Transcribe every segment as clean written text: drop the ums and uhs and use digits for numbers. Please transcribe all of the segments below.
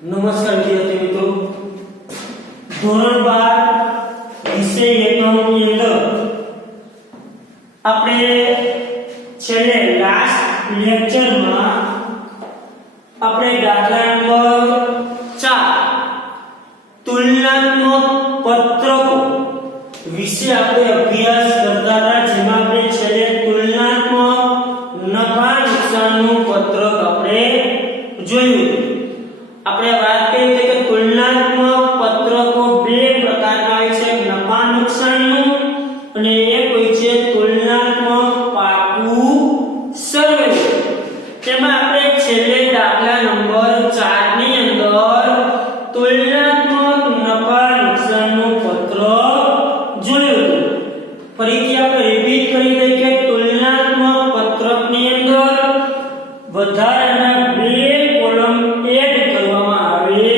નમસ્કાર વિદ્યાર્થી મિત્રો, ધોરણ 12 વિષય એકાઉન્ટની અંદર આપણે છેલ્લે લાસ્ટ લેક્ચરમાં આપણે દાખલા નંબર 4 તુલનાત્મક પત્રકો વિશે આપણે અભ્યાસ કરતા હતા, જેમાં આપણે છેલ્લે તુલનાત્મક નફા નુકસાનનું પત્રક આપણે જોયું. આપણે વાત કરી છે કે તુલનાત્મક પત્રકો બે પ્રકારના હોય છે, નફા નુકસાનનું અને એક હોય છે તુલનાત્મક પાકું સર્વે. તેમાં આપણે છેલ્લે દાખલા નંબર 4 ની અંદર તુલનાત્મક નફા નુકસાનનું પત્રક જોયું. ફરીથી આપણે રિપીટ કરી દઈએ કે તુલનાત્મક પત્રકની અંદર વધારાના બે કોલમ એડ કરવામાં આવે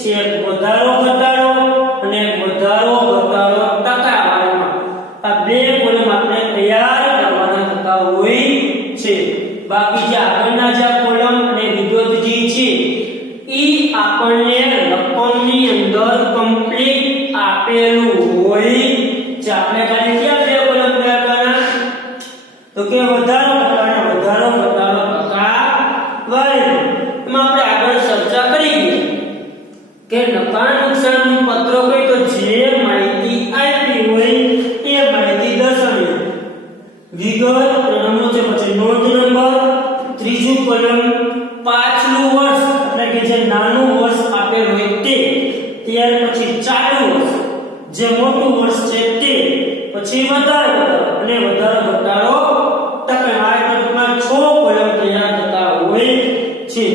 છે, વધારો ઘટાડો અને વધારો ઘટાડો ટકાવારીમાં. આ બે કોલમ આપણે તૈયાર કરવાના થતા હોય છે. બાકી જે આગળના જે કોલમ અને વિગત જે છે ઈ આપણને રકમની અંદર કમ્પ્લીટ આપેલું હોય છે. આપણે ખાલી ક્યાં બે કોલમ તૈયાર કરવાના? તો કે વધારો ઘટાડો ટકાવારી. એમાં આપણે આગળ ચર્ચા કરી કે નફા નુકસાનનું પત્રક હોય તો જે માહિતી આપી હોય એ માહિતી દર્શાવી. વિગત નંબર છે, પછી નોંધ નંબર, ત્રીજું કોલમ પાછલું વર્ષ એટલે કે જે નાનું વર્ષ આપેલ હોય તે, ત્યાર પછી ચાલુ વર્ષ જે મોટું વર્ષ છે તે, પછી વધારો અને વધારો ઘટાડો ટકાવારીમાં 6 કોલમ તૈયાર થતા હોય છે.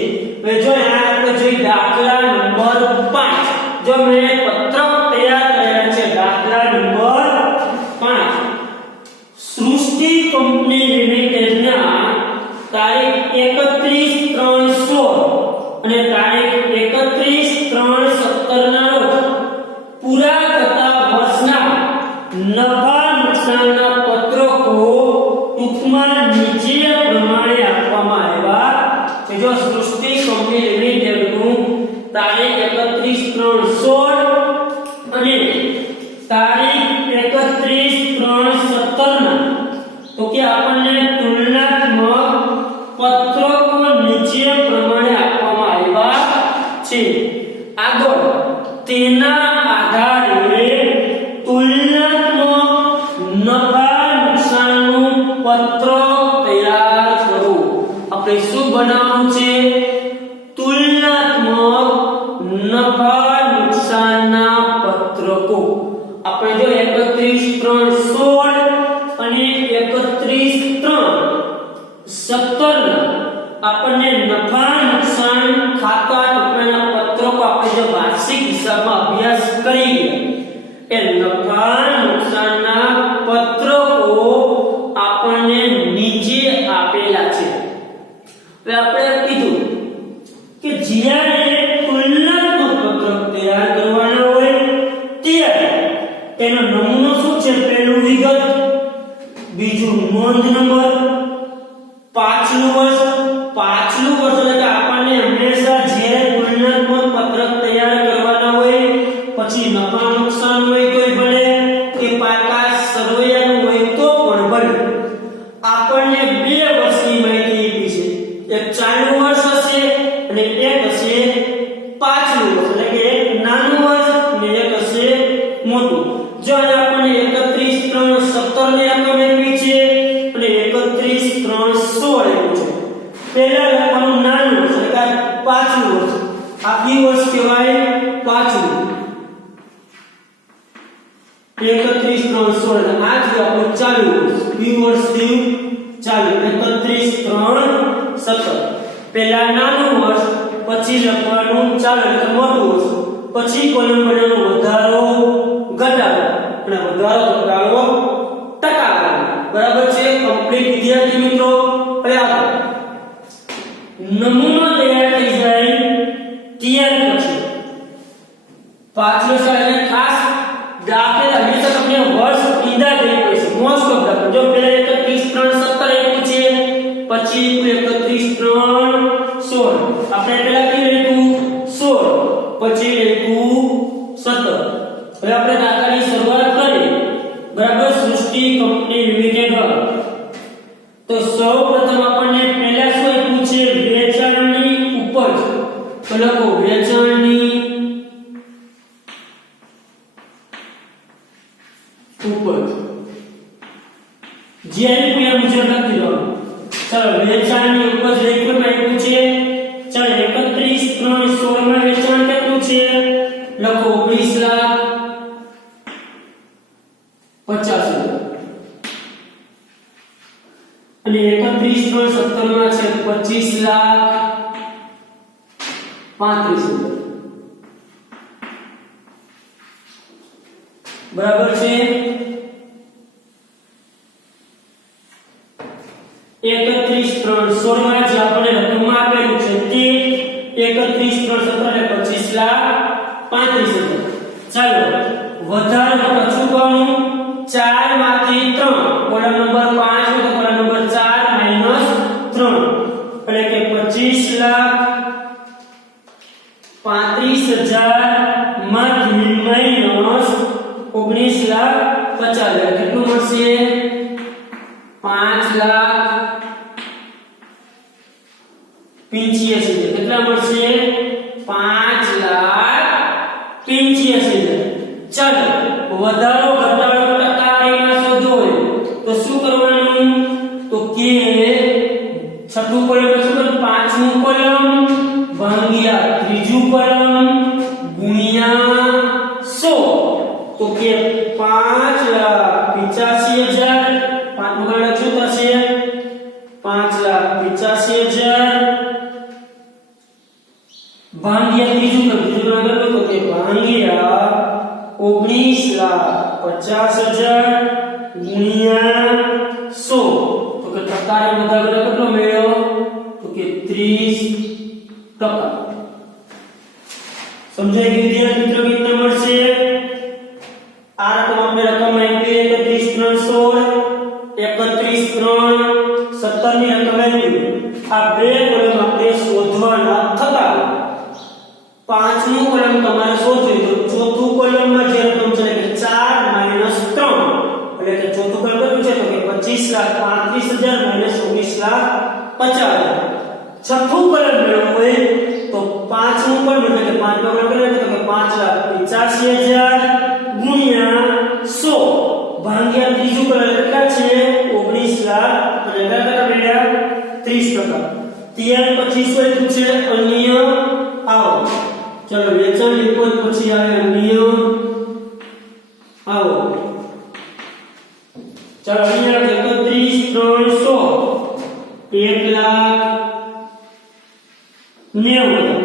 હવે જો આપણે જોઈ દાખલા નંબર 5. જો મેં પત્રક તૈયાર કર્યા છે દાખલા નંબર 5. સૃષ્ટિ કંપની લિમિટેડના તારીખ 31/3/16 અને તારીખ 31/3/17 ના રોજ પૂરા થતા વર્ષના નફા નુકસાનના પત્રકો ટૂંકમાં નીચે પ્રમાણે આપવામાં આવ્યા છે. જો સૃષ્ટિ કંપની લિમિટેડનું તારીખ 31/3/16 અને તારીખ 31/3/17 ના તો કે આપણને તુલનાત્મક પત્રકો નીચે પ્રમાણે આપવામાં આવ્યા છે. આગળ તેના આધારે તુલનાત્મક નફા નુકસાનનું પત્રક તૈયાર કરો. આપણે શું બનાવવું છે? તુલનાત્મક નફા નુકસાનના પત્રકો. આપણે જો 31/3/16 અને 31/3/17 આપણને નફા નુકસાન ખાતા ટૂંકાના પત્રકો આપણે જો વાર્ષિક હિસાબમાં અભ્યાસ કરી એ નફા નુકસાનના પત્રકો આપણને નીચે આપેલા છે. હવે આપણે કીધું કે જ્યારે તુલનાત્મક પત્રક તૈયાર કરવાના હોય ત્યારે એનો નમૂનો શું છે? પહેલું વિગત, બીજું નોંધ નંબર, પાછલું વર્ષ એટલે કે આપણને હંમેશા જ્યારે તુલનાત્મક પત્રક તૈયાર કરવાના હોય પછી નફા નુકસાન હોય તોય ભલે કે પાકા સરવૈયાનું હોય તો પણ ભલે આપણને બે વર્ષની માહિતી આપી છે. એક ચાલુ વર્ષ હશે અને એક હશે પાછલું વર્ષ એટલે કે એક નાનું વર્ષ અને એક હશે મોટું. જો આપણને 31/3/17 ની રકમ આપી છે અને 31/3/16 આપી છે. પહેલા લખવાનું નાનું વર્ષ એટલે કે પાછલું વર્ષ. આ બી વર્ષ કહેવાય પાછલું. 31/3/16 આ જ આપણું ચાલુ વર્ષ. બી વર્ષ થયું ચાલુ 31/3/17. પહેલા નાનું વર્ષ, પછી લખવાનું ચાલુ એટલે મોટું વર્ષ, પછી કોલમ બનાવવાનો વધારો ઘટાડો અને વધારો ઘટાડો ટકાવારી. બરાબર છે? કમ્પ્લીટ વિદ્યાર્થી મિત્રો. હવે આગળ નમૂનો તૈયાર થઈ જાય ત્યાર પછી પાછલો સાલ ખાસ દાખલા હંમેશા તમને વર્ષ કીધા દેવું પડશે. મોસ્ટ ઓફ દાખલા જો પહેલા 31/3/17 આપ્યું છે, પછી 31/3/16 આપણે પહેલા કઈ લીધું 16 વેચાણની ઉપજ રેકોર્ડમાં આપ્યું છે. ચાલો 31/3/16 માં વેચાણ કેટલું છે? લખો 19,50,000 અને 31/3/17 માં છે 25,35,000 બરાબર છે. 31/3/16 માં જે આપણે રકમમાં આપેલું છે તે 31/3/17 ને 25,35,000. ચાલો વધારે પાછું કોનું 4 માંથી 3 કોલમ નંબર 5 હોય તો કોલમ નંબર 4 માઈનસ 3 એટલે કે 25,35,000 માંથી માઈનસ 19,50,000 કેટલું મળશે? 5,85,000 કેટલા મળશે? 5,85,000. ચાલો વધારો ઘટાડો ટકાવારીમાં શોધવો હોય તો શું કરવાનું? તો કે છઠ્ઠું કોલમ શું? પાંચમું કોલમ ભાગ્યા ત્રીજું કોલમ ગુણ્યા 100 તો કે 5,85,000 પાંચમું કોલમ શું થશે? 5,85,000 ભાગ્યા ત્રીજું કોલમ કેટલું તો કે ભાગ્યા 19,50,000 ગુણ્યા 100 તો કે ટકાનો વધારો કેટલો મળ્યો? તો કે 30%. સમજાઈ ગયું વિદ્યાર્થી મિત્રો? કેટલા મળશે? આ રકમ આપણે રકમ આપી 31/3/16 ની રકમ આપી. આ બે કોલમ આપણે શોધવાના થતા. પાંચમું કોલમ તમારે શોધવું તો ચોથું કોલમમાં જે રકમ છે કે 4 માઈનસ 3 એટલે કે ચોથું કોલમ કેટલું છે તો કે 25,35,000 માઈનસ 19,50,000. છઠ્ઠું કોલમ મેળવવું હોય તો પાંચમું કોલમ એટલે કે પાંચમું કોલમ કેટલું તો કે 5,85,000 ગુણ્યા 100 ભાગ્યા ત્રીજું કોલમ કેટલા છે? 19,00,000 અને કેટલા મળ્યા? 30%. ત્યાર પછી શું આપ્યું છે? અન્ય આવક. ચલો વેચાણની ઉપજ પછી આવે અન્ય આવક. ચાલો અહીંયા 31/3/16 1,90,000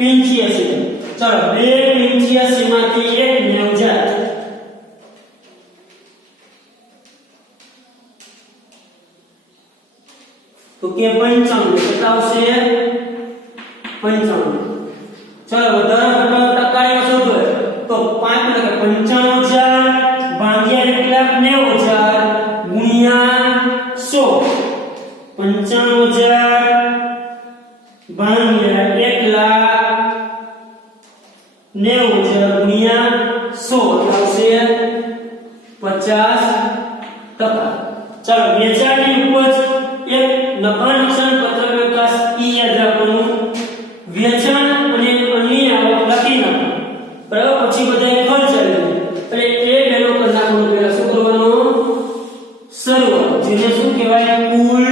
2,85,000. ચલો 2,85,000 માંથી 1,90,000 તો કે 95 કેટલા આવશે? 95. ચલો વધારો ઘટાડો ટકાવારીમાં શોધો તો 5 એટલે કે 95,000 ભાગ્યા 1,90,000 ગુણ્યા 100 95,000 ભાગ્યા 1,90,000 ગુણ્યા 100 આવશે 50%. ચાલો વેચાણની ઉપજ એક નફા નુકસાન પત્રક વિકાસ ઈ યાદ રાખવાનું. વેચાણ અને અન્ય આવક લખી નાખો બરાબર. પછી બધા ખર્ચ આવી એટલે એ બેનો કરી નાખવાનું. પહેલા શું કરવાનું? સરવાળો, જેને શું કહેવાય? કુલ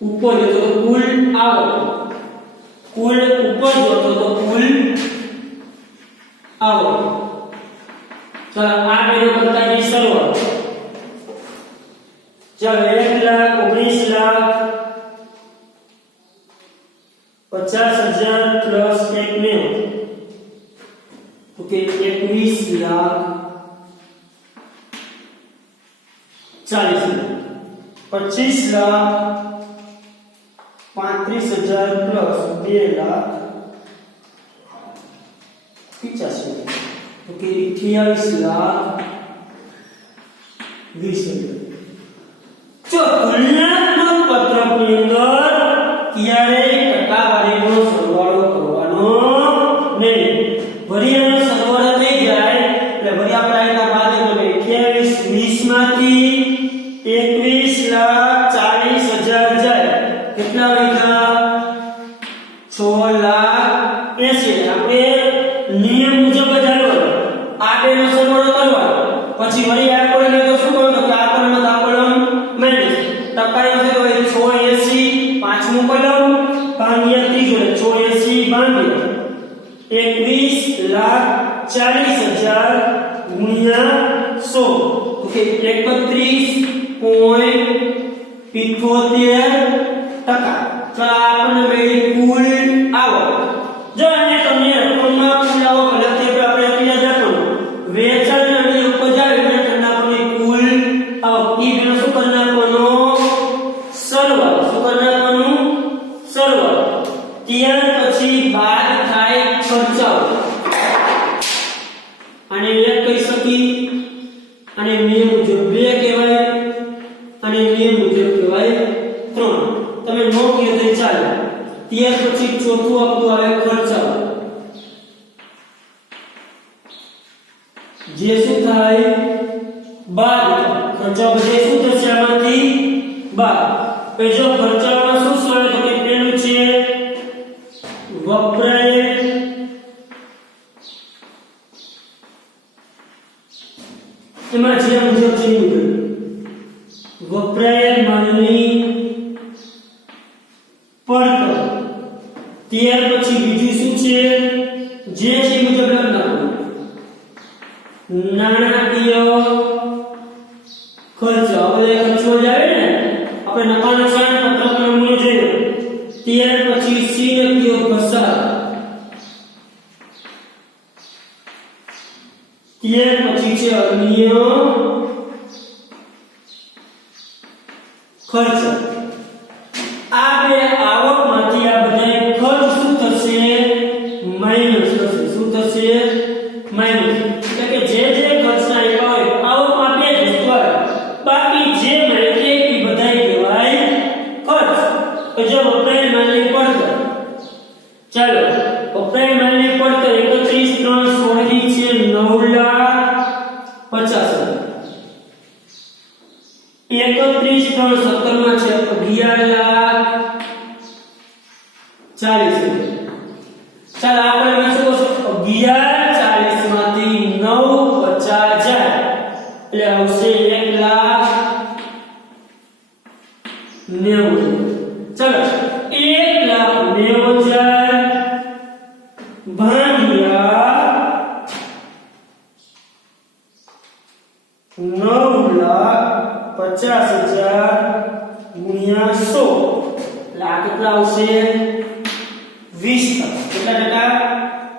ઉપજ તો કુલ આવક, કુલ ઉપજ તો કુલ આવક. ચાલો આ બેનો કરતા જે સરવાળો. ચાલો 1,19,50,000 પ્લસ 1,90,000 તો કે 21,40,000. 25,35,000 પ્લસ 2,85,000 તો કે 28,20,000. જો તુલનાત્મક પત્રકની અંદર ક્યારેય ટકાવારીનો સરવાળો કરવાનો નહીં. વળી એનો સરવાળો થઈ જાય એટલે વળી આપણે એના બાદ એટલે 28,20 માંથી 21,40,000 જાય. કેટલા વધ્યા? 6,80,000. આપણે નિયમ મુજબ જ આવ્યો. આ બે પછી વળી આ કોલમ તો શું કરું તો આ કોલમ તો આ કોલમ માઈનસ ટકાયો છે તો 86 પાંચમું કોલમ ભાગ્યા ત્રીજો 86 ભાગ્યા 21,40,000 ગુણ્યા 100 ઓકે 31.78%. તો આપણને મળી કુલ આવક. જો આને તમને રકમમાં કુલ આવક લખીએ તો આપણે યાદ રાખવાનું વેચાણ અને ઉપજ આવે એટલે આપણને કુલ આવક ઈ બેનો શું કરી નાખવાનો સરવાળો. શું કરી નાખવાનું સરવાળો. ત્યાર પછી બાદ થાય ખર્ચાઓ. અને એક કહી શકી અને નિયમ મુજબ 2 કહેવાય અને નિયમ મુજબ કહેવાય 3. તમે નો કહો તો ચાલે. ત્યાર પછી ચોથું આપણું આવે ખર્ચાઓ. જે શું થાય બાદ ખર્ચાઓ બધે શું થશે આમાંથી બાદ. તો જો ખર્ચાઓમાં શું શું આવે તો કે પેલું છે વપરાય એમાં જે મુજબ છે વપરાયેલ માલની પડતર. ત્યાર પછી બીજું શું છે જે છે મુજબ લખવાનું નાણાકીય ખર્ચ. હવે ખર્ચો જ આવે ને આપણે નફા નુકસાન પત્રકનું મૂલ્ય જોયું. ત્યાર પછી સી લખ્યો ઘસારો. ત્યાર પછી છે અન્ય ખર્ચ. આ બે આવકમાંથી આ બધા ખર્ચ શું થશે માઈનસ થશે. શું થશે માઈનસ. એટલે કે જે ખર્ચના આપ્યા હોય આવકમાં બે જ વસ્તુ આવે બાકી જે મળે તે બધા કહેવાય ખર્ચ. તો જો વપરાયેલ માલની પડતર. ચાલો વપરાયેલ માલની પડતર 31/3/16 ની છે 9,50,000. 31/3/17 માં છે 11,40,000. ચાલો આપણે શું કરશું 11,40,000 માંથી 9,50,000 એટલે આવશે 1,90,000. ચાલો 1,90,000 ભાગ્યા 9,50,000 ગુણ્યા 100 એટલે આ કેટલા આવશે 20%. કેટલા ટકા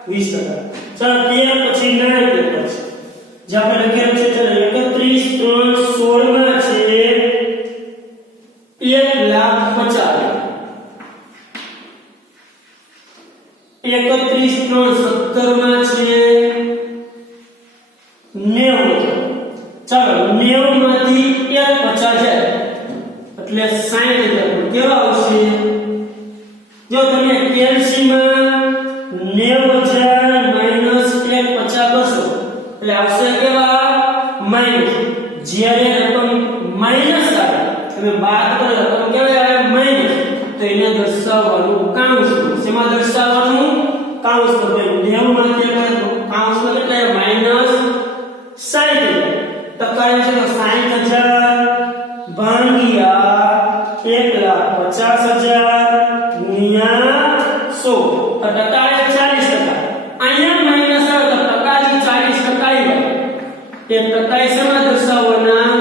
20%. ચાલો ત્યાર પછી નાણાકીય ખર્ચ જે આપણે લખેલું છે ચાલો 31/3/16 માં છે 1,50,000. 31/3/17 માં છે 90,000. ચાલો 90 માંથી 1,50,000 એટલે 60,000 કેવા આવશે. જો તમે કેલ્સી માં 90,000 માઈનસ 1,50,000 કરશો એટલે આવશે કેવા માઈનસ. જ્યારે રકમ માઈનસ આવે તમે બાદ કરો રકમ કેવા આવે માઈનસ તો એને દર્શાવવાનું કાઉન્સ. શેમાં દર્શાવવાનું કાઉન્સ. તો 90 માંથી કાઉન્સમાં કેટલા માઈનસ 60,000. ટકા છે તો 60,000 ભાગ્યા 1,50,000 ગુણ્યા 100. ટકા છે 40%. અહીંયા માઈનસ આવે તો ટકા છે 40% આવ્યો. તે ટકા શેમાં દર્શાવવાના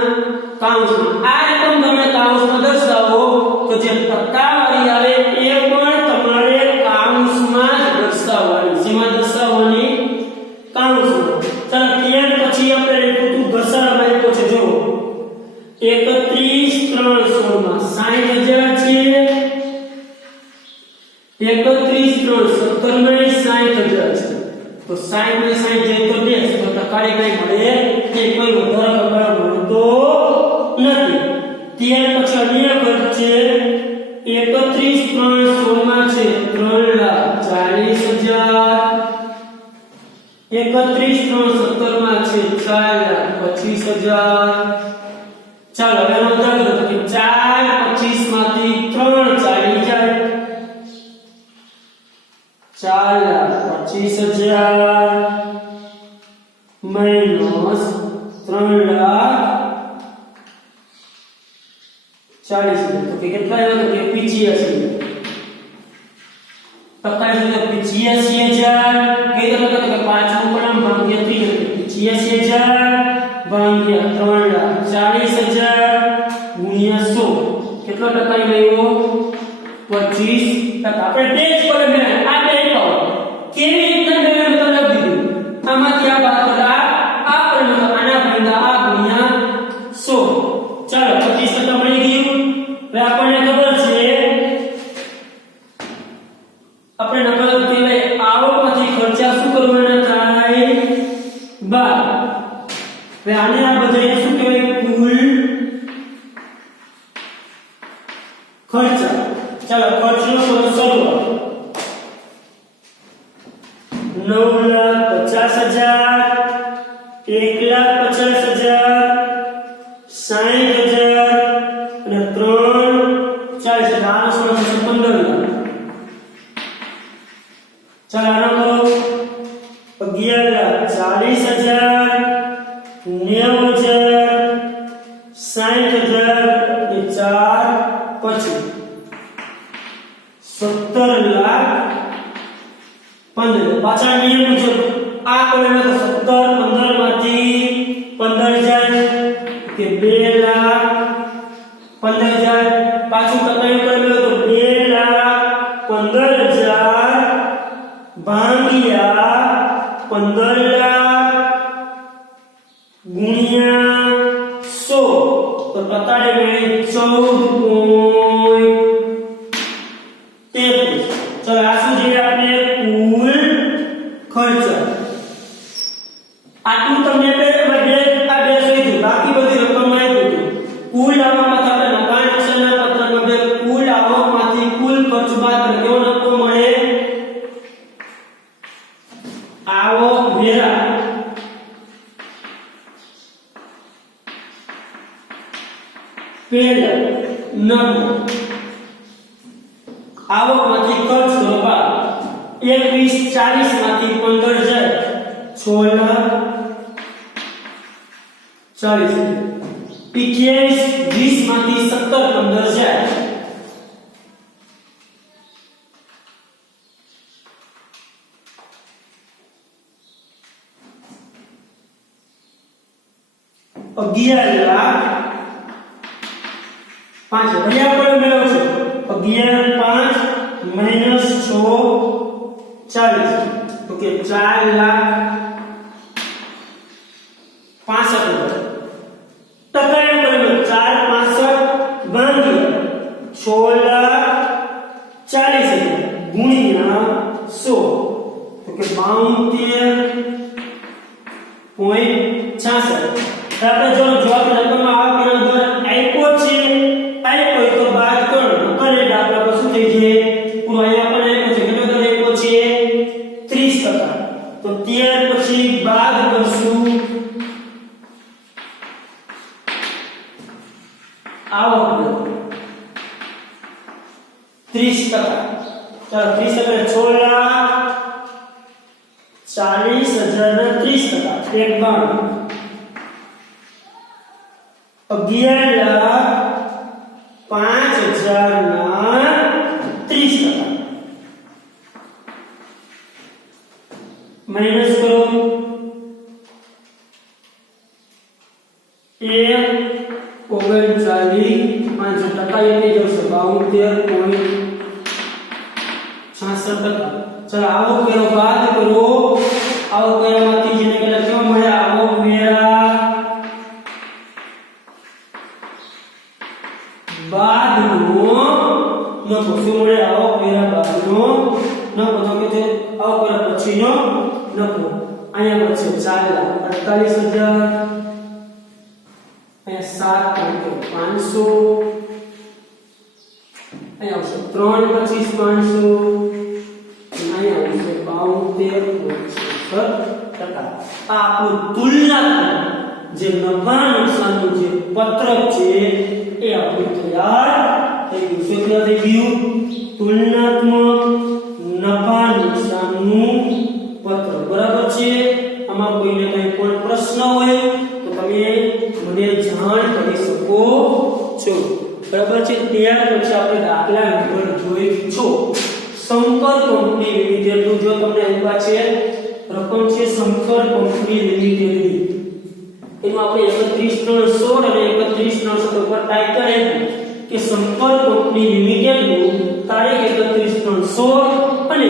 કાઉન્સમાં. આ રકમ તમે કાઉન્સમાં દર્શાવો તો જે ટકાવાળી આવે એ પણ તમારે કાઉન્સમાં જ દર્શાવવાની. શેમાં દર્શાવવાની કાઉન્સમાં. ચાલો ત્યાર પછી આપણે લખ્યું ઘસારામાં આપ્યો છે જો 31/3/16 માં 60,000 છે. 31/3/17 માં 60,000 છે. તો 60 ને 60 જાય તો 2 તો ટકાએ કઈ મળે કે કોઈ વધારો ઘટાડો મળતો નથી. ત્યાર પછી અન્ય ખર્ચ છે 31/3/16 માં છે 3,40,000. 31/3/17 માં છે 4,25,000. ચાલો હવે નોંધ કરો કે 4,25,000 માંથી 3 ચાલી જાય 4,25,000 માઈનસ 3,40,000 તો કેટલા આવ્યો તો કે 85,000 ટકા એટલે 85,000 કઈ દો તો કે પાંચમું પડામ ભાગ્યા 3 85,000 ભાગ્યા 3,40,000 ગુણ્યા 100 કેટલો ટકા આવ્યો 25%. આપણે ટેસ્ટ કરે મે આ બે કહો કેવી રીતે મેં મતલબ દીધું આમાંથી આ બાદ કરા આ પરિણામ આના ભાગ્યા આ ગુણ્યા 100 ચાલો 25% મળી ગયું. હવે આપણને ખબર છે આપણે નંબર કહેવાય આવકમાંથી ખર્ચા શું કરવાના થાય બાદ. હવે આને આ બધાને શું કહેવાય કુલ ખર્ચા. ચાલો ખર્ચનો શરૂઆત 9,50,000 1,50,000 60,000 અને 3,40,000 આનો સમાન 15,000. ચાલો આનો કરો 11,40,000 90,000 60,000 એ 4 પછી 17,15,000 પાછા નિયમ મુજબ આ કોલમમાં તો 17 15 માંથી 15,000 કે 2,15,000 પાછું ટકાયું કર્યું તો 2,15,000 ભાગ્યા 15,00,000 ગુણ્યા 100 તો ટકાડે મળે 14.33. ચલો આ શું છે આપણે કુલ ખર્ચ. આટલું તમને આ બે શોધ્યું બાકી બધી રકમ આપ્યું કુલ આવકમાંથી આપણે નફા નુકસાનના પત્રકમાં બે કુલ આવકમાંથી કુલ ખર્ચ બાદ કેવો નફો મળે આવક વેરા પહેલા નફો આવકમાંથી ખર્ચ કરો બાદ 21,40 માંથી 15 જાય 6,40 21,20 માંથી 17,15 જાય 11,05,000 ભૈયા પણ મેળવો છો 11,5 માઈનસ 6,40 તો કે 4,65,000 ટકાનો પરિબળ 4,65 ભાગ્યા 6,40,000 ગુણ્યા 100 તો કે 72.66. આપણે જો જવાબ રકમમાં આવક વેરા દ્વારા આપ્યો છે આપ્યો તો બાદ કરો નકર એટલે આપણે શું થઈ જશે પૂરો અહીંયા પણ આપ્યો છે કેટલો દર આપ્યો છે 30%. તો 13 પછી બાદ કરશું આવક 30%. ચાલો 30% 6,40,000 એક બાણ 11,05,000 ના 30%. માઈનસ કરો 1,39,5 ટકા એટલે જશે 72.66%. ચાલો આવક વેરો બાદ કરો આવક વેરામાંથી જેને કેટલા કેવા મળ્યા આવક વેરા બાદનો નફો શું મળે આવક વેરા બાદનો નફો તો કે આવક વેરા પછીનો નફો અહીંયા બચે 4,48,000 અહીંયા 7,500 અહીંયા આવશે 3,25,500 અહીંયા આવશે 72.66%. આ આપણું તુલનાત્મક જે નફા નુકસાનનું જે પત્રક છે એ આપણું તૈયાર થઈ ગયું. શું તૈયાર થઈ ગયું? તુલનાત્મક નફા નુકસાનનું પત્રક. બરાબર છે. આમાં કોઈને કંઈ પણ પ્રશ્ન હોય તો તમે ત્યાર પછી આપણે દાખલા નંબર જોઈશું. શંકર કંપની લિમિટેડ નું જો તમને આપ્યા છે રકમ છે શંકર કંપની લિમિટેડ એનું આપણે 31/3/16 અને 31/3/16 ઉપર ટાઈપ કરેલું કે શંકર કંપની લિમિટેડ નું તારીખ 31/3/16 અને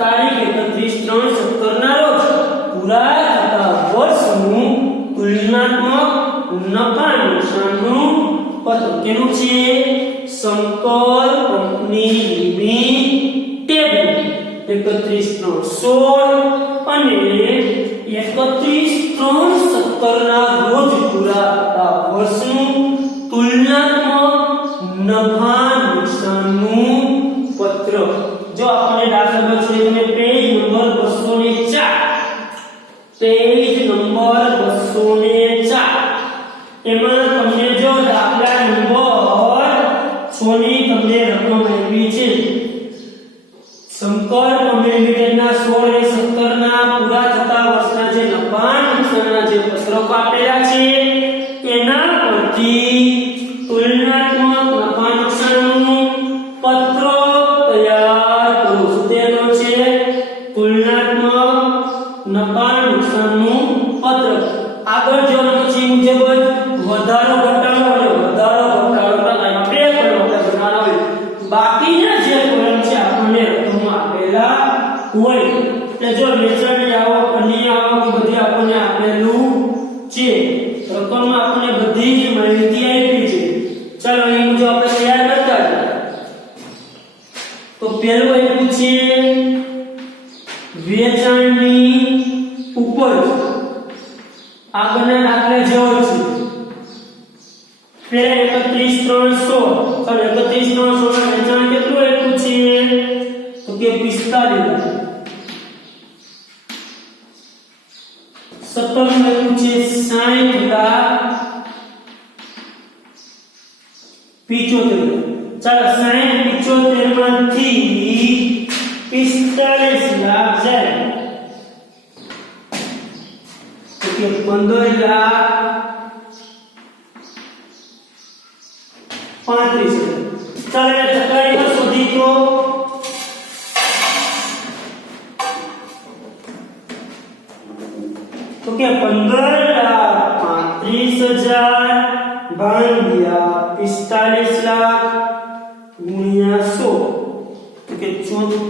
તારીખ 31/3/17 ના રોજ પૂરા થતા વર્ષનું તુલનાત્મક નફા નુકસાનનું પત્ર કેનું છે શંકર કંપની લિમિટેડ 31/3/16 અને 31/3/17 ના રોજ પૂરા થતા વર્ષનું તુલનાત્મક નફા નુકસાનનું પત્ર. જો આપણે દાખલા નંબર જોઈએ તમે પેજ નંબર 204 પેજ નંબર 204 એમાં તમને જો દાખલા નંબર 6 ની તમને રકમ આપી છે શંકર કંપની લિમિટેડના 16 અને 17 ના પૂરા થતા વર્ષના જે નફા નુકસાનના જે પત્રકો આપેલા છે એના પરથી તુલનાત્મક નફા નુકસાનનું પત્ર તૈયાર કરો. તેનો છે તુલનાત્મક નફા નુકસાનનું પત્ર. આગળ જોવાનું છે મુજબ વધારો ઘટાડો અને વધારો ઘટાડોના કાયમા બે કોલમ આપણે બનાવવાના હોય. બાકીના જે કોલમ છે આપણને રકમમાં આપેલા હોય. એટલે જો વેચાણની આવક અન્ય આવક બધી આપણને આપેલું છે. રકમમાં આપણને બધી જ માહિતી આપી છે. ચાલો એ મુજબ આપણે તૈયાર કરતા જઈએ. તો પહેલું આપ્યું છે વેચાણની ઉપજ. આગળના દાખલા જેવો છે. પહેલા 31/3/16 ચાલો 31/3/16 વેચાણ કેટલું આપ્યું છે તો કે 45 17 આપ્યું છે 60,75,000. ચાલો 60,75,000 માંથી 45 લાખ જાય તો કે 15,35,000. ચાલો એ ટકાની શોધી તો કે 15,35,000 ભાગ્યા 45 લાખ ગુણ્યા 100 તો કે 14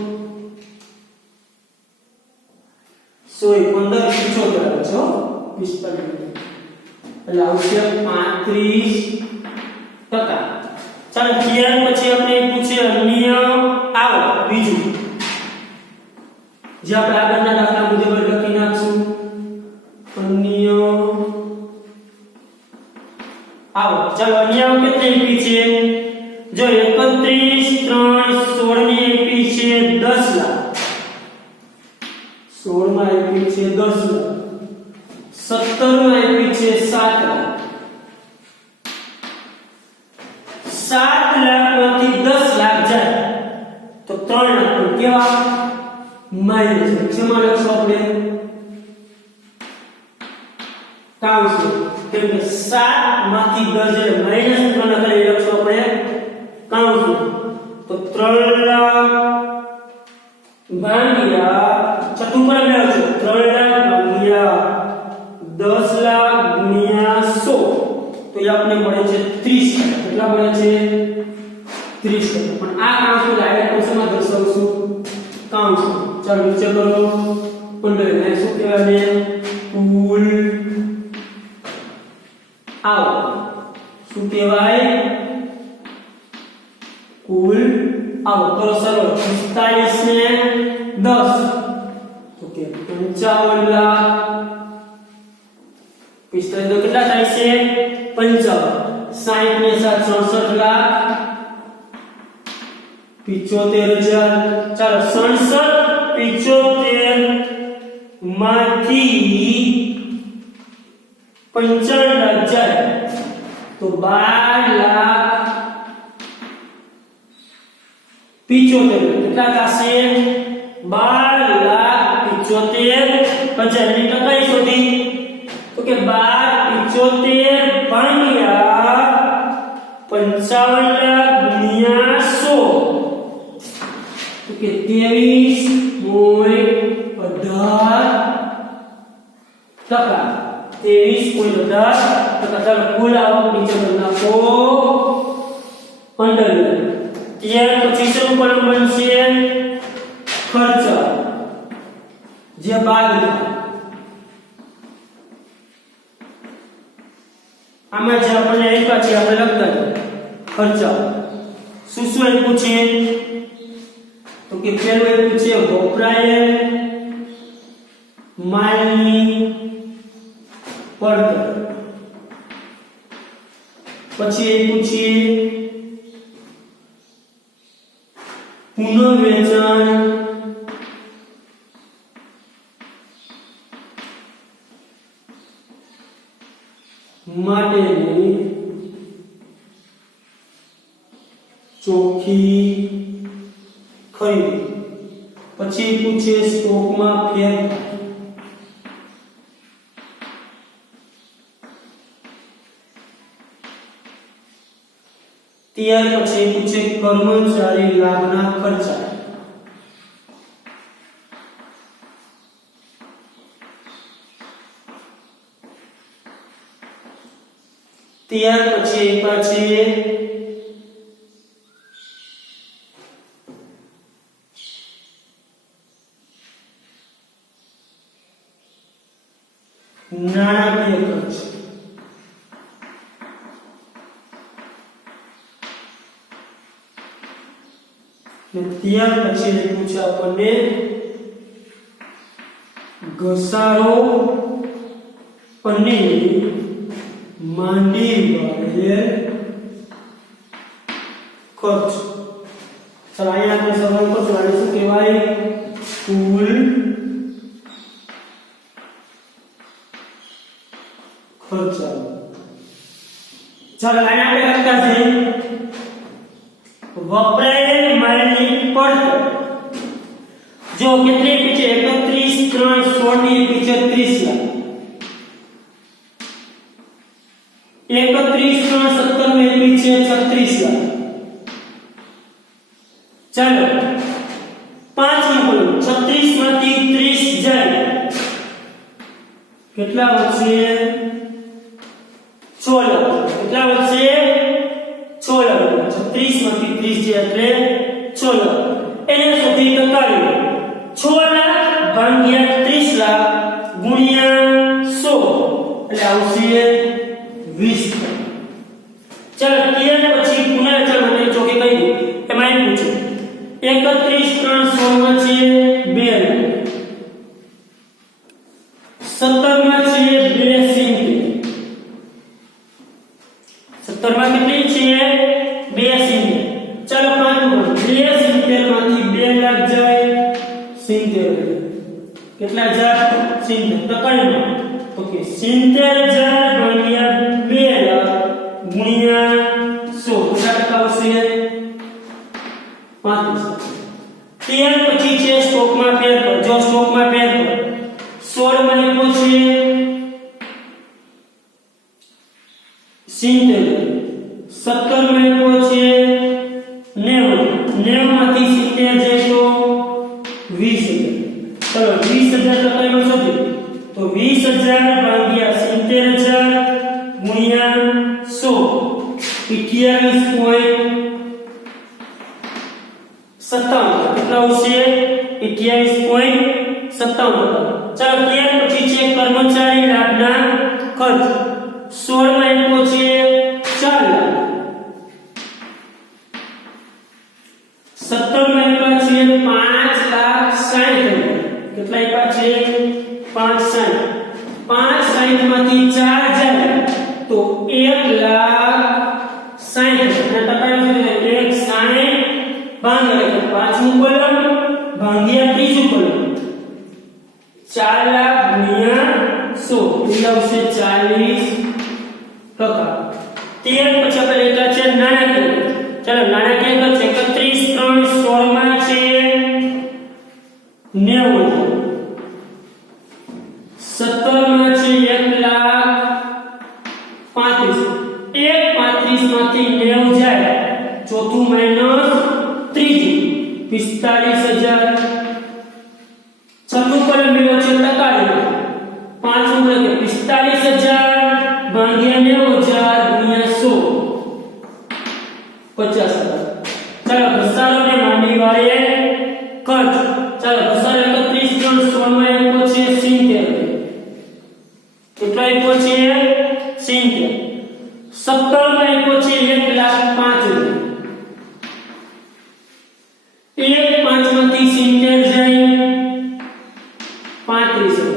15,75,000 છો 45 એટલે આવશે 35%. ચાલો ત્યાર પછી આપણે પૂછે અન્ય આવક બીજું જે આપણે આગળના દાખલા મુજબ લખી નાખશું. અન્ય આવક. ચાલો અન્ય આવક કેટલી આપી છે જો 31/3/16 ની આપી છે 10 લાખ 16 માં આપી છે 10 લાખ 17 માં આપી છે 7 લાખ 7 લાખમાંથી 10 લાખ જાય તો 3 લાખ કેવા માઈનસ. જેમાં લખશું આપણે કાઉન્સ કેમ કે 7 માંથી 10 એટલે માઈનસ 3 લાખ એટલે લખશું આપણે કાઉન્સ તો 3 લાખ ભાગ્યા છઠ્ઠું કોલમ લેવાનું 3 લાખ ભાગ્યા 10 લાખ ગુણ્યા 100 તો એ આપણે મળે છે 30. કેટલા મળે છે 30. પણ આ કાઉન્સ ડાયરેક્ટ ક્વેશ્ચનમાં દર્શાવશું કાઉન્સ. ચાલો નીચે કરો 15 ને શું કહેવાય કુલ આવક. શું કહેવાય કુલ આવક. કરો સરળ 45 ને 10 તો કે 55 લાખ 45 તો કેટલા થાય છે 55. 60 ને 7 67 લાખ 75,000. ચાલો 67 75 માંથી 55 લાખ જાય તો 12 લાખ 75 કેટલા થશે 12 લાખ 75,000 ની ટકાઈ શોધી તો કે 12 75 ભાગ્યા 55 લાખ કે 23.18%. 23.18%. ચાલો કુલ આવક નીચે નાખો અંડરલાઈન. ત્યાર પછી શું કોલમ બનશે? ખર્ચ જે બાદ થાય. આમાં જે આપણે આપ્યા છે આપણે લખતા જઈએ ખર્ચ. શું શું આપ્યું છે? તો કે પહેલું આપ્યું છે વપરાયેલ માલની પડતર. પછી આપ્યું છે પુનઃવેચાણ માટેની ચોખ્ખી ખરીદ. પછી પૂછે સ્ટોકમાં ફેરફાર. ત્યાર પછી પૂછે કર્મચારી લાભના ખર્ચા. ત્યાર પછી પાછી નાણાકીય ખર્ચ. ત્યાર પછી પૂછે આપણને ઘસારો અને માંડી વાળે ખર્ચ. ચાલો અહીંયા આપણે સવાલ કરશું આને શું કહેવાય? કુલ ખર્ચ. ચાલો અહીંયા આપણે લખતા છે વપરાયેલ માલની પડતર. જો કેટલી પીછે 31.316 ની પીછે 30 લાખ. 31.317 ની પીછે 36 લાખ. ચાલો પાંચમું બોલો 36 માંથી 30 જાય કેટલા વધશે? 6 લાખ. કેટલા વધશે? 6 લાખ. 36 માંથી 30 જાય એટલે 6 લાખ. એને સુધી તકારી 6 લાખ ભાગ્યા 30 લાખ ગુણ્યા 100 એટલે આવશે 20. ચાલો ત્યાર પછી પુનઃવેચાણ માટે ચોકી કહી દઉં. એમાં એમ પૂછો 31.316 માં છે 2 લાખ. 17 માં છે 270. 17 માં કેટલી છે? 270. ચાલો પાંચમું 270 માંથી 2 લાખ જાય 70. કેટલા જાય? 70. તકાળીમાં ઓકે 70,000 ભાગ્યા 2 લાખ ગુણ્યા 100 કેટલા ટકા આવશે? 35. ત્યાર પછી છે સ્ટોકમાં ફેરફાર. જો સ્ટોકમાં ફેરફાર 16 માં આપ્યો છે 70. 17 માં આપ્યો છે 90. 90 માંથી 70 જાય તો 20,000. ચલો 20,000 ટકામાં શોધો તો 20,000 ભાગ્યા 70,000 ગુણ્યા 100 28.57. કેટલા આવશે? 28.57. ચાલો ત્યાર પછી છે કર્મચારી લાભના ખર્ચ. 16 માં આપ્યો છે 4 લાખ. 17 માં આપ્યા છે 5,60,000. કેટલા આપ્યા છે? 5,60,000. 5,60,000 માંથી 4 જાય તો 1,60,000. અને ટકા શું છે? 1,60 ભાગ્યા પાંચમું કોલમ ભાગ્યા ત્રીજું કોલમ 4 લાખ ગુણ્યા 100 એટલે આવશે 40%. ત્યાર પછી આપણે લેતા છે નાણાકીય. ચાલો નાણાકીય ખર્ચ 31.316 માં છે 90,000. 17 માં છે 1,35,000. 1,35,000 માંથી 90 જાય ચોથું માઈનસ ત્રીજું 45,000 છઠ્ઠું કોલમ મેળવો છે ટકાનો પાંચમું લખે 45,000 ભાગ્યા 90,000 ગુણ્યા 100 50,000 ચાલો ઘસારો ને માંડી વાળે ખર્ચ ચાલો ઘસારો 31 × 16 માં આપ્યો છે 70 કેટલો આપ્યો છે 70 17 માં આપ્યો છે 1,05,000 એક 5 માંથી 70 જાય 35,000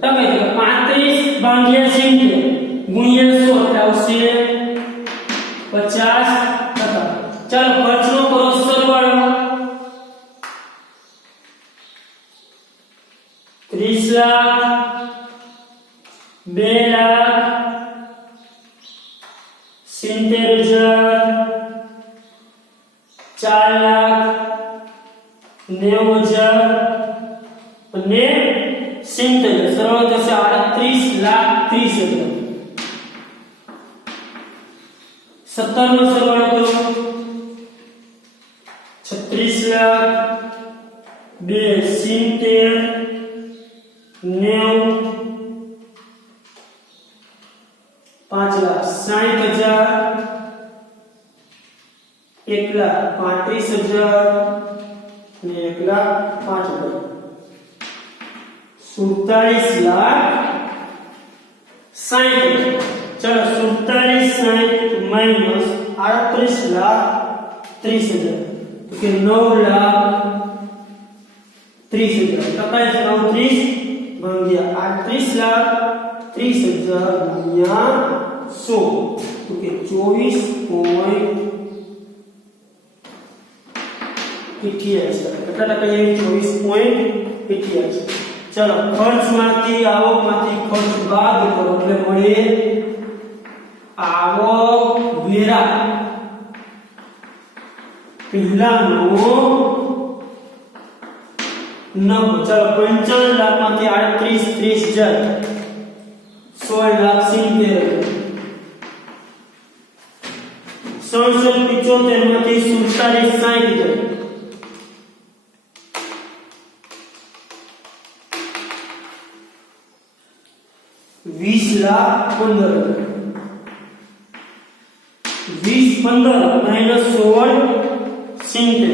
તમે 35 ભાગ્યા 70 ગુણ્યા 100 આવશે 50%. ચાલો ખર્ચનો કરો સરવાળો 30 લાખ 2 લાખ 70,000 4 લાખ 90,000 અને 70,000 સરળ થશે 38,30,000 17 નો સરવાળો કરો 36 લાખ 2 70 90 5,60,000 1,35,000 ને 1,05,000 47 લાખ 60,000 चलो 47 माइनस 38 लाख 30,000 तो कि 9 लाख 30,000 टका 9 30 भाग्या 38 लाख 30,000 गुण્યા 100 तो कि 24.88 કેટલા ટકા એ 24.88 चलो खर्च मांथी आवक मांथी खर्च बाद करो એટલે મળે आवक वेरा પહેલાનો નફો ચલો 55 લાખ માંથી 38 30,000 16 લાખ 70,000 6775 માંથી 47 60,000 20 लाख 15,000 20 15 माइनस 16 70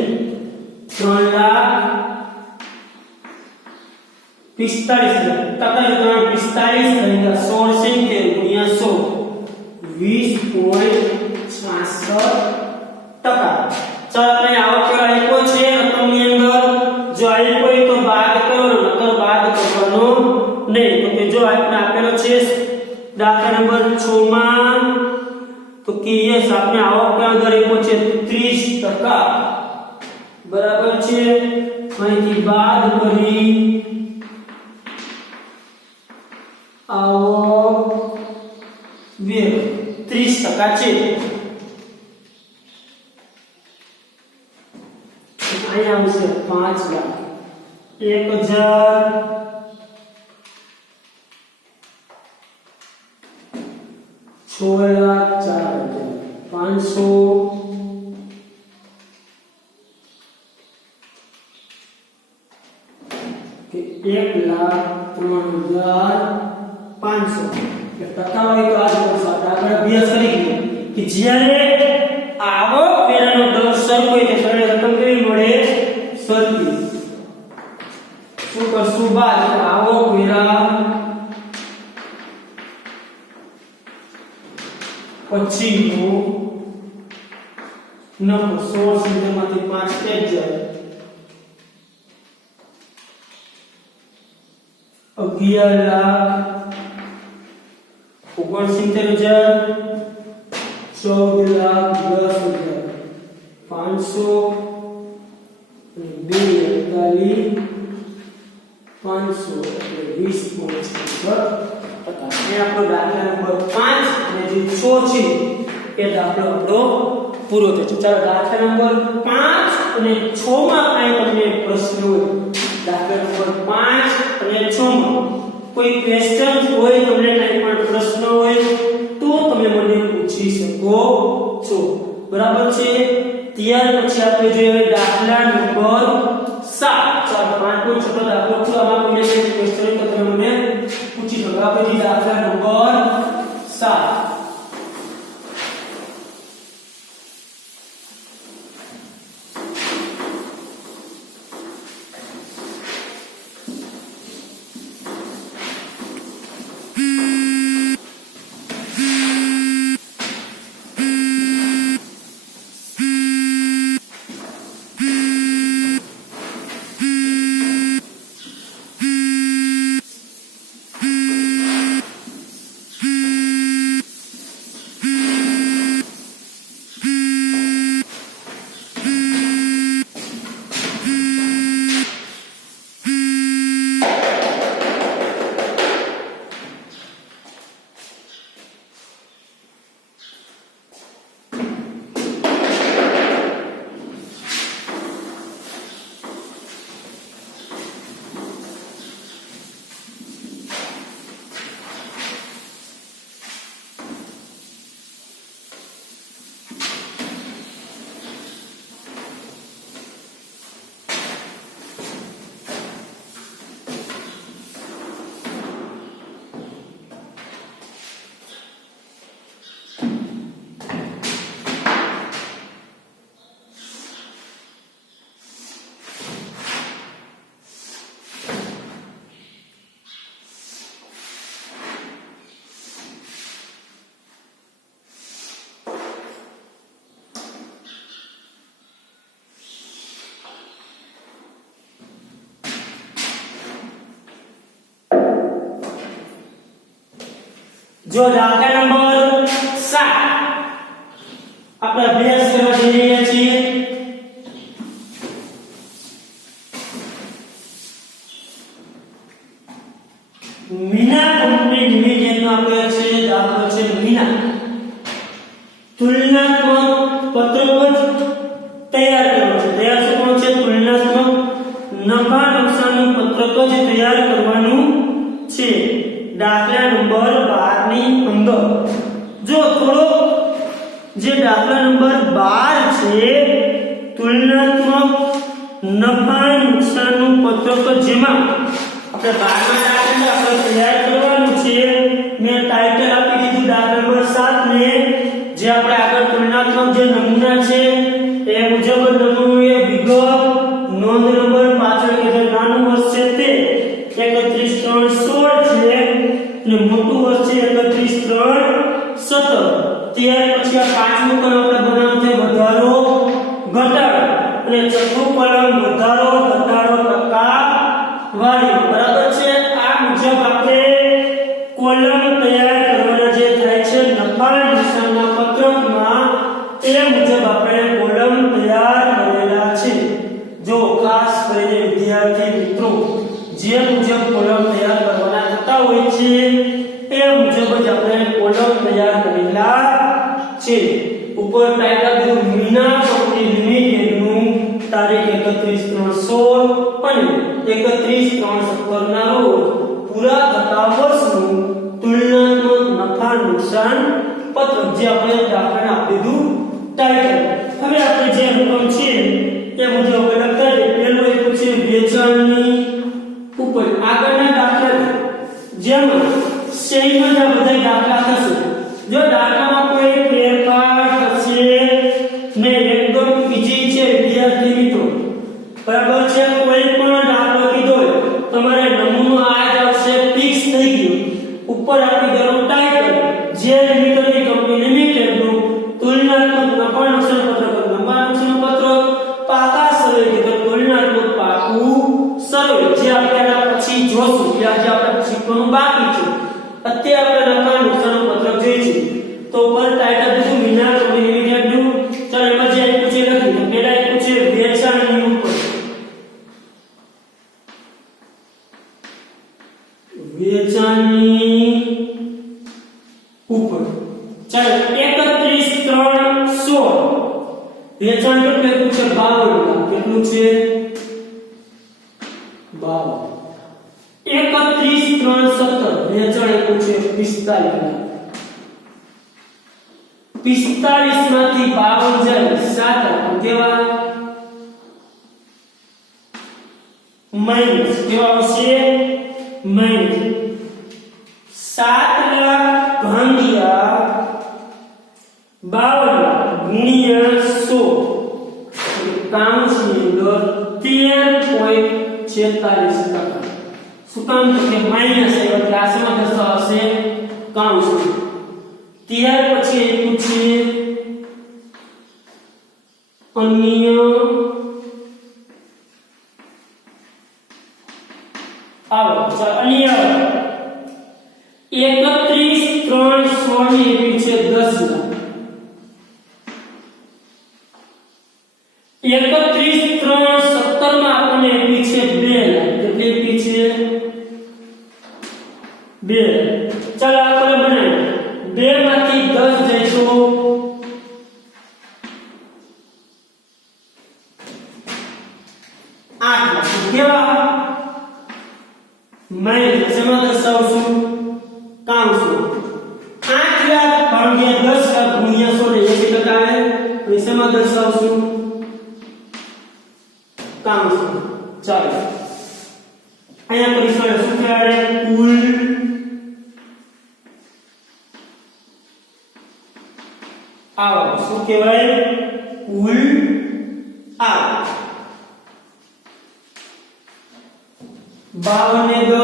3 लाख 45,000 टका 45 रहेगा 16 70 गुण્યા 100 20.66 टका चलो આપણે આવક કેવા આપ્યો છે રકમની અંદર જો આપ્યો હોય તો બાદ કરો નકર બાદ કરવાનો નહીં તો કે જો આપણે આપેલો છે દાખલા નંબર 6 માં तो कि यस आपने आवक के अंदर आप्यो છે 30% बराबर છે અહીંથી બાદ કરી आवक વેર 30% છે અહીંયા આવશે 5 લાખ 1,000 16,04,500 કે 1,03,500 ટકા હોય તો આ જ આપણે અભ્યાસ કરી ગયા કે જ્યારે આવક વેરાનો દર સરખો હોય ત્યારે રકમ કેવી મળે સરખી શું કરશું બાદ આવક વેરા પછીનો નફો 16 માંથી 5 સ્ટેજ જાય 11,69,000 14,10,000 500 2,41,500 20.66 ये आपको दाखला नंबर 5 અને જે 6 છે એ દાખલો આપણો પૂરો થયો છે ચાલો દાખલા નંબર 5 અને 6 માં કાઈ તમને પ્રશ્ન હોય દાખલા નંબર 5 અને 6 માં કોઈ ક્વેશ્ચન હોય તમને કાઈ પણ પ્રશ્ન હોય તો તમે મને પૂછી શકો છો બરાબર છે ત્યાર પછી આપણે જોઈએ દાખલા નંબર જો દાખલા નંબર 7 આપણે અભ્યાસ કરવા જઈ રહ્યા છીએ મીના કંપની લિમિટેડનો આપણે છે દાખલો છે મીના તુલનાત્મક પત્રકો તૈયાર કરવાનો છે તૈયાર શું કરવાનું છે તુલનાત્મક નફા નુકસાનનું પત્રકો જ તૈયાર કરવાનું છે દાખલા નંબર 12 ની અંદર જો થોડો જે દાખલા નંબર 12 છે તુલનાત્મક નફા નુકસાનનું પત્રકો જેમાં આપણે 12 દાખલા આપણે તૈયાર કરવાનું છે મેં ટાઇટલ આપી દીધું દાખલા નંબર 7 ને જે આપણે આગળ તુલનાત્મક જે નમૂના છે એ મુજબ નમૂનો એ વિગત નોંધ નંબર પાછળ કે જે નાનું વર્ષ છે તે 31/3/16 છે અને મોટું વર્ષ છે 31/3/17 ત્યાર પછી આ પાંચમું કોલમ આપણે બનાવવાનું છે વધારો ઘટાડો અને છઠ્ઠું કોલમ વધારો ઘટાડો ટકા વાળી બરાબર છે આ મુજબ આપણે કોલમ તૈયાર કરવાના જે થાય છે નફા નુકસાનના પત્રકમાં તે મુજબ આપણે કોલમ તૈયાર કરેલા છે જો ખાસ કરીને વિદ્યાર્થી મિત્રો જે મુજબ કોલમ તૈયાર કરવાના થતા હોય છે તે મુજબ જ આપણે કોલમ તૈયાર કરેલા છે ઉપર ટાઇટલ દીધું મીના કંપની લિમિટેડનું તારીખ 31/3/16 અને 31/3/17 ના રોજ પૂરા થતા વર્ષનું તુલનાત્મક નફા નુકસાન પત્રક જે આપણે દાખલા આપી દીધું ટાઇટલ હવે આપણે જે રકમ છે તે મુજબ આપણે લખતા જઈએ પહેલું એક છે વેચાણની ઉપર આગળના દાખલા જેમાં શ્રેણીમાં જે બધા દાખલા થશે જો દાખલામાં કોઈ ફેરફાર થશે ને એકદમ ઈઝી છે વિદ્યાર્થી મિત્રો બરાબર છે કોઈ પણ દાખલો કીધો તમારે નમૂનો આ જ આવશે ફિક્સ થઈ ગયો ઉપર આપી દેવાનું ટાઇટલ જે લિમિટેડની કંપની લિમિટેડનું તુલનાત્મક નફા નુકસાન પત્રક નફા નુકસાન પત્રક પાકા સર્વે કે તુલનાત્મક પાકું સર્વે જે આપણે પછી જોશું કે આજે આપણે શીખવાનું બાકી છે અત્યારે આપણે નફા નુકસાન પત્રક જોઈએ છે તો પર ટાઇટલ દીધું મીના કંપની લિમિટેડનું ચાલો એમાં જે આપ્યું છે લખી પહેલા આપ્યું છે વેચાણની ઉપર વેચાણની ઉપર ચાલો 31/3/16 વેચાણ કેટલું છે 52 કેટલું છે 52 31/3/17 વેચાણ એટલું છે 45 45 માંથી 52 જાય 7 કેવા માઈનસ કેવા આવશે માઈનસ 7 લાખ ભાગ્યા 52 ગુણ્યા 100 કાઉન્સની અંદર 13.46% શું કામ કે માઈનસ એટલે ક્લાસમાં દર્શાવશે કાઉન્સ ત્યાર પછી આપ્યું છે અન્ય આવો ચાલો અન્ય 31/3/16 ની આપ્યું છે 10 લાખ 31/3/17 માં આપણને આપ્યું છે 2 લાખ કેટલી આપ્યું છે 2 ચાલો આપણે બનાવીએ 2 માંથી 10 જાય તો 8 લાખ કેવા માઈનસ એમાં દર્શાવશું કાઉન્સમાં 8 લાખ ભાગ્યા 10 લાખ ગુણ્યા 100 ને 80% આવે વિષયમાં દર્શાવશું કાઉન્સમાં ચાલો અહીંયા કરીશું શું કહેવાય કુલ આવક શું કહેવાય કુલ આવક 52 ને 10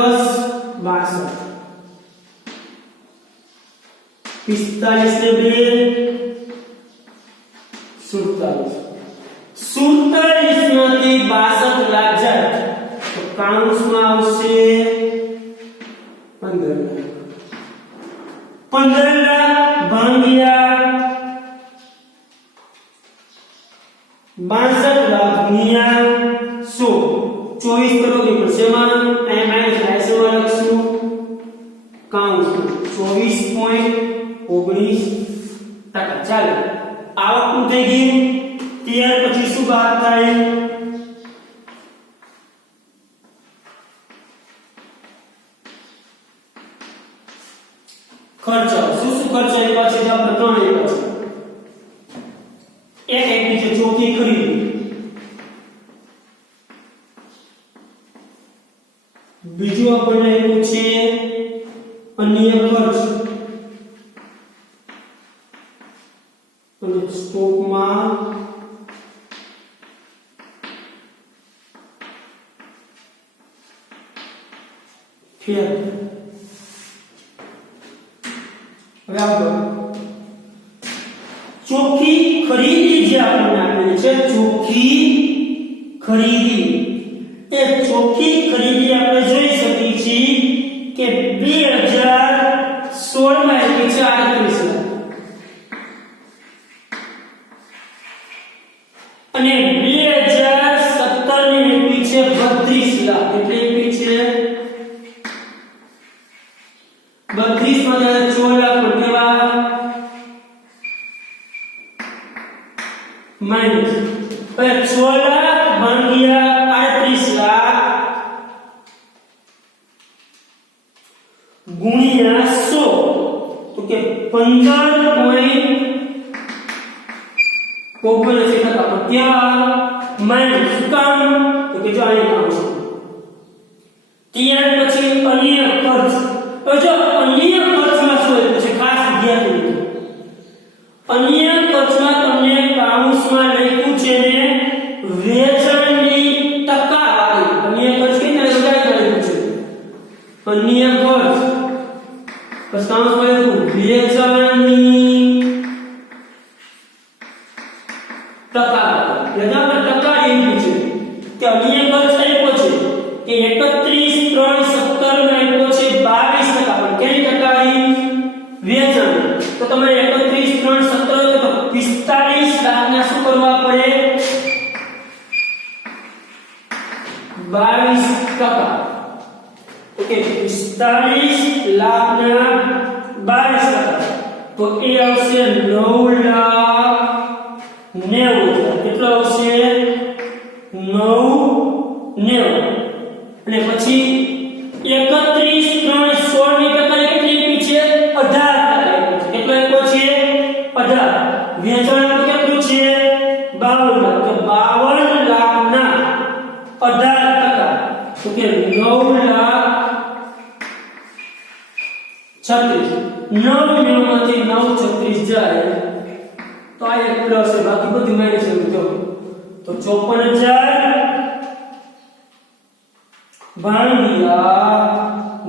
62 45 ને 2 47 માંથી 62 લાખ જાય તો કાઉન્સમાં આવશે 15 લાખ 15 15 લાખ ભાગ્યા 62 લાખ ગુણ્યા 100 24 કરોડ ઉપર સેમાં અહીં માઈનસ રાઈસમાં લખશું કાઉન્સ 24.19%. ચાલો આવકનું થઈ ગયું. ત્યાર પછી શું બાદ થાય? ખર્ચો. શું ખર્ચો આપ્યા છે? આપણે 3 આપ્યા છે. એક આપી છે ચોકી ખરીદી, બીજું આપણને આપ્યું છે અન્ય ખર્ચ અને સ્ટોકમાં ફેર. હવે આગળ ચોખ્ખી ખરીદી જે આપણને આપેલી છે, ચોખ્ખી ખરીદી, એ ચોખ્ખી ખરીદી આપણે જોઈ શકીએ છીએ કે 2016 માં આપી છે 38 લાખ અને 2017 ની આપી છે 32 લાખ. એટલે આપી છે 32 માં 16 લાખ કેવા માઈનસ 16 લાખ ભાગ્યા 38 લાખ ગુણ્યા 100 તો કે 15.79% ત્યાં માઈનસ. શું કામ? તો કે જો અહીં કામ છે. ત્યાર પછી અન્ય ખર્ચ. તો જો અન્ય ખર્ચમાં શું હોય છે ખાસ ધ્યાન રાખજો. અન્ય ખર્ચમાં તમને કાઉન્સમાં લખ્યું છે ને વેચાણની ટકાવારી. અન્ય ખર્ચ કેવી રીતે લખ્યું છે? અન્ય ખર્ચ બસ કાઉન્સમાં લખ્યું વેચાણની ટકાવારી. યഥാર્થ ટકા એવું છે કે અન્ય ખર્ચ આપ્યો છે કે 31/3/17 માં આપ્યો છે 22%. પણ કેની ટકાવારી? વેચાણ. તો તમારે 31/3/17 તો 45 લાખના શું કરવા પડે? 22%. ઓકે, 45 લાખના 22%. તો એ આવશે 9,90,000. કેટલો આવશે? 9,90,000. અને પછી 31/3/16 ની ટકાવારી કેટલી આપી છે? 18%. કેટલો આપ્યો છે? 18. વેચાણ કેટલું છે? 52 લાખ. તો 52 લાખના 18%. તો કે 9,36,000. 9,90,000 માંથી 9,36 જાય તો આ એક પ્લસ છે, બાકી બધું માઈનસ છે. તો 54,000 ભાગ્યા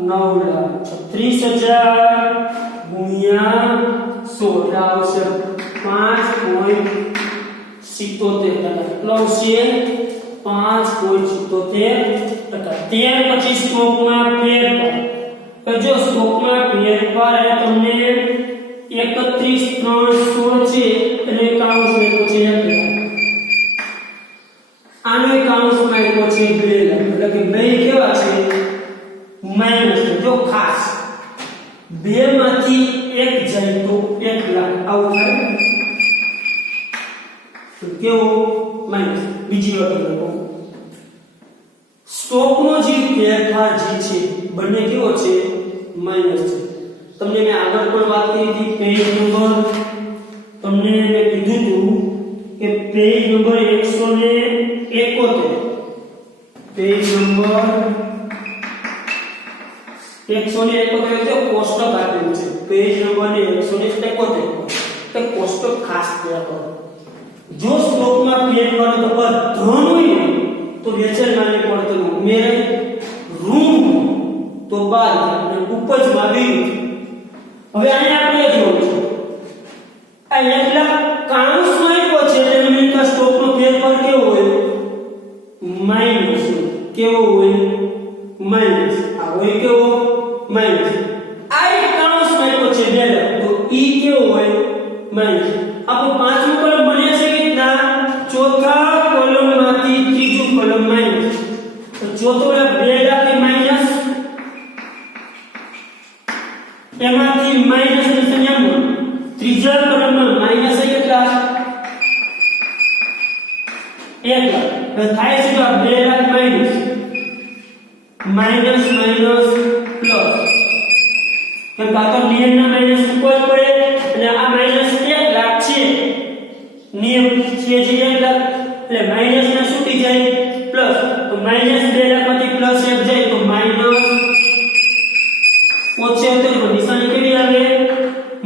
9,36,000 ગુણ્યા 100 આવશે 5.77%. કેટલો આવશે? 5.77%. ત્યાર પછી સ્ટોકમાં ફેરફાર. તો જો સ્ટોકમાં ફેરફાર એ તમને 31/3/16 છે એટલે કાઉન્સ લખ્યો છે 1 લાખ. આનો કાઉન્સમાં આપ્યો છે 2 લાખ. એટલે કે બે કેવા છે? માઈનસ. જો ખાસ 2 માંથી 1 જાય તો 1 લાખ આવું થાય. તો કેવો? માઈનસ. બીજી વાત લખો. સ્ટોકનો જે ફેરફાર જે છે બંને કેવો છે? માઈનસ છે. તમને મેં આગળ પણ વાત કરી હતી પેજ નંબર, તમને મેં કીધું હતું કે પેજ નંબર 171, પેજ નંબર 171 જો કોષ્ટક આપેલું છે. પેજ નંબર 171 તો કોષ્ટક ખાસ તૈયાર કરો. જો સ્ટોકમાં ફેરફાર તો બધાનું હોય તો વેચાણ માને પડતું ઉમેરાય, ઋણ તો બાદ અને ઉપજમાં વિરુદ્ધ. હવે આને આપણે જોવું છે આ 1 લાખ કાઉન્સમાં આપ્યો છે એટલે મિલકત સ્ટોકનો ફેરફાર કેવો હોય? માઈનસ. કેવો હોય? માઈનસ. આ હોય કેવો? માઈનસ. આ એક કાઉન્સમાં આપ્યો છે 2 લાખ. ઈ કેવો હોય માઈનસ આપણો પાંચમું કોલમ બને છે કેટલા ચોથા કોલમમાંથી ત્રીજું કોલમ માઈનસ તો ચોથો એ 2 લાખની માઈનસ એમાંથી માઈનસ ની સંખ્યામાં ત્રીજા કોલમમાં માઈનસ કેટલા 1 લાખ હવે થાય છે તો 2 lakh minus minus minus plus તો કાતો નિયમના માઈનસ કોઈ પડે અને આ માઈનસ 1 લાખ છે નિયમ છે જે 1 લાખ એટલે માઈનસ ને છૂટી જાય પ્લસ તો માઈનસ 2 લાખ માંથી પ્લસ 1 જાય તો માઈનસ ઓછે તો નિશાની કેવી આવે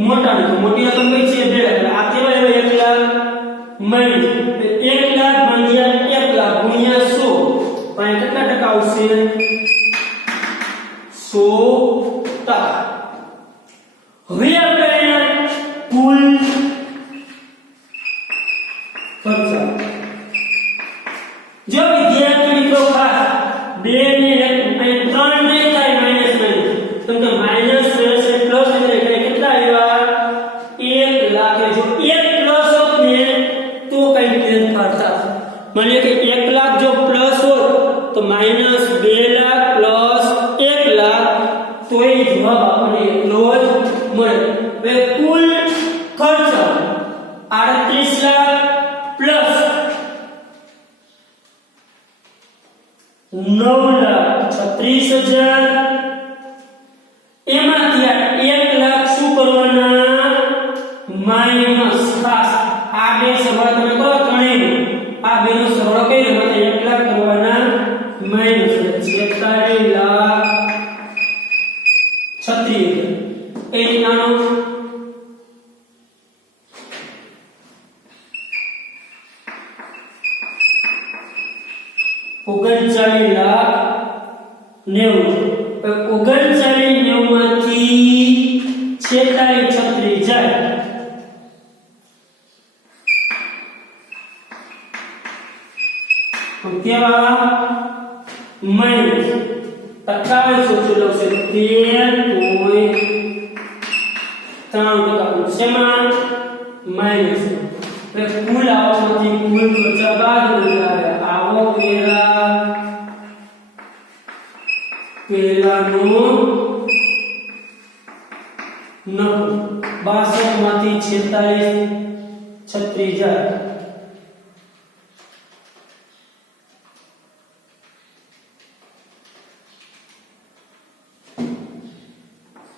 મોટા તો મોટી રકમ કઈ છે 2 લાખ આ કેવા આવે 1 લાખ માઈનસ 1 લાખ ભાગ્યા 1 લાખ ગુણ્યા 100 પણ કેટલા ટકા આવશે 100%. હવે આપણે કુલ ખર્ચ જો વિદ્યાર્થી મિત્રો ખાસ 2 ને 1 3 નહીં થાય માઈનસ માઈનસ તો કે માઈનસ પ્લસ પ્લસ એટલે કેટલા આવ્યા 1 લાખ જો 1 પ્લસ હોત ને તો કઈ ફેરફાર થાય માની કે 1 લાખ જો પ્લસ હોત તો માઈનસ 2 લાખ પ્લસ 1 લાખ તો એ જવાબ આપણને એટલો જ મળે હવે કુલ ખર્ચ 38 લાખ પ્લસ 9,36,000 એમાંથી આ 1 લાખ શું કરવાના માઈનસ ખાસ આ બે સરવાળા તમે કરો ત્રણેય આ બેનો સરવાળો કર્યો એટલે 1 લાખ કરવાના માઈનસ 46,36,000 એ નાનો 39,90,000 માંથી 46,36,000 જાય તો કેવા માઈનસ 57 લખશે 13.3% શેમાં માઈનસ એટલે કુલ આવકમાંથી કુલ ખર્ચ બાદ કરે આવક પેલાનો નફો 62 માંથી 46,36,000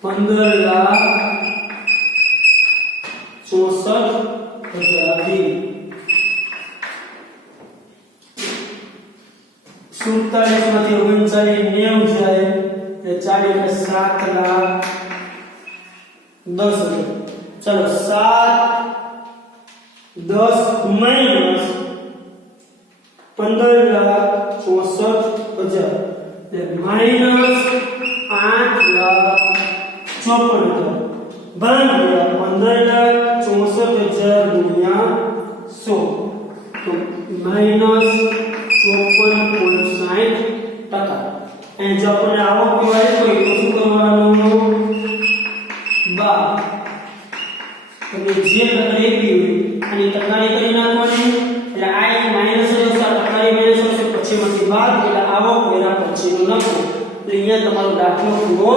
15,64,000 47 માંથી 39 જાય એટલે 7,10,000 ચલો 7 10 માઈનસ 15,64,000 એટલે માઈનસ 8,54,000 ભાગ્યા 15,64,000 ગુણ્યા 100 તો માઈનસ 54.60%. અને જો આપણે આવક કહેવાય તો શું કરવાનું 12 તમે જે ટકારી હોય અને ટકારી કરી નાખવાની એટલે આ એક માઈનસ હશે ટકારી માઈનસ હશે પછીમાંથી બાદ એટલે આવક વેરા પછીનો નફો એટલે અહીંયા તમારો દાખલો પૂરો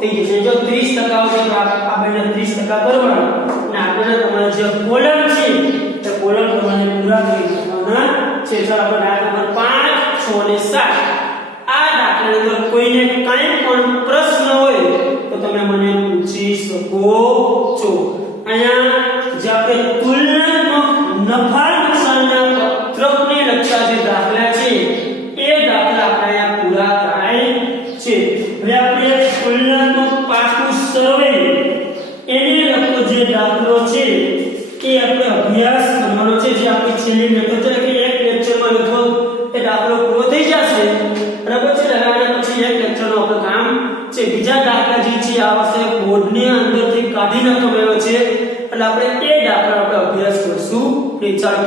થઈ જશે જો 30% આવશે તો આ બેને 30% કરવાના અને આગળ તમારે જે કોલમ છે તે કોલમ તમારે પૂરા કરી નાખવાના છે. ચાલો આપણે દાખલા નંબર 5 6 અને 7 આ દાખલા અંદર કોઈને કાંઈ પણ પ્રશ્ન હોય તો તમે મને પૂછી શકો છો. અહીંયા જે આપણે તુલનાત્મક નફા નુકસાનના પત્રકને લગતા જે દાખલા છે એ દાખલા આપણે અહીંયા પૂરા થાય છે. હવે આપણે તુલનાત્મક પાકું સર્વે એને લગતો જે દાખલો છે એ આપણે અભ્યાસ કરવાનો છે જે આપણી છેલ્લી મેથડ છે કે એક લેક્ચરમાં લગભગ એ દાખલો પૂરો થઈ જશે બરાબર છે. અને પછી એક લેક્ચરનું આપણું કામ છે. બીજા દાખલા જે છે આ વર્ષે બોર્ડની અંદરથી કાઢી નાખવામાં આવ્યો છે એટલે આપણે એ દાખલા આપણે અભ્યાસ કરશું. ચાલો